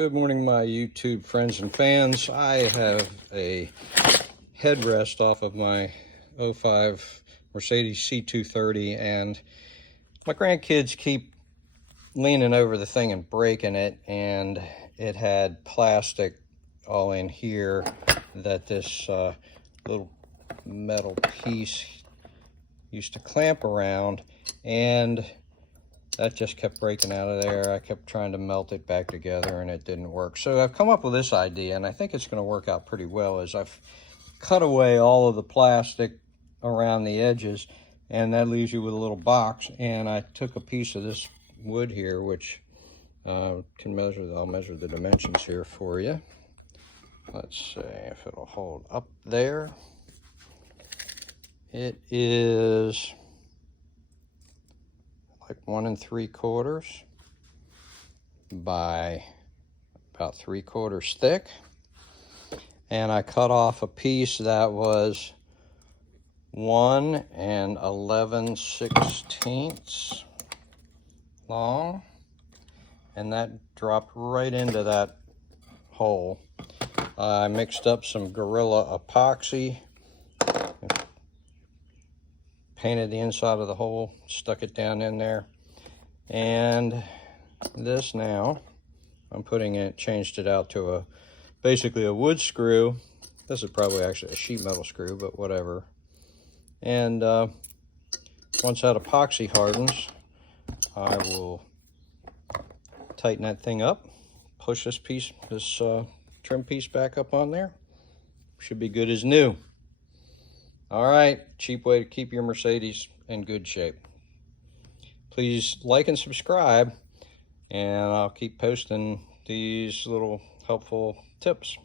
Good morning, my YouTube friends and fans. I have a headrest off of my 05 Mercedes C230, and my grandkids keep leaning over the thing and breaking it, and it had plastic all in here that this little metal piece used to clamp around, and that just kept breaking out of there. I kept trying to melt it back together and it didn't work. So I've come up with this idea, and I think it's going to work out pretty well, is I've cut away all of the plastic around the edges, and that leaves you with a little box. And I took a piece of this wood here, which I'll measure the dimensions here for you. Let's see if it'll hold up there. It is like 1 3/4 by about 3/4 thick, and I cut off a piece that was 1 11/16 long, and that dropped right into that hole. I mixed up some Gorilla epoxy, painted the inside of the hole, stuck it down in there, and this now I'm putting it, changed it out to basically a wood screw. This is probably actually a sheet metal screw, but whatever. And once that epoxy hardens, I will tighten that thing up, push this trim piece back up on there. Should be good as new. All right, cheap way to keep your Mercedes in good shape. Please like and subscribe, and I'll keep posting these little helpful tips.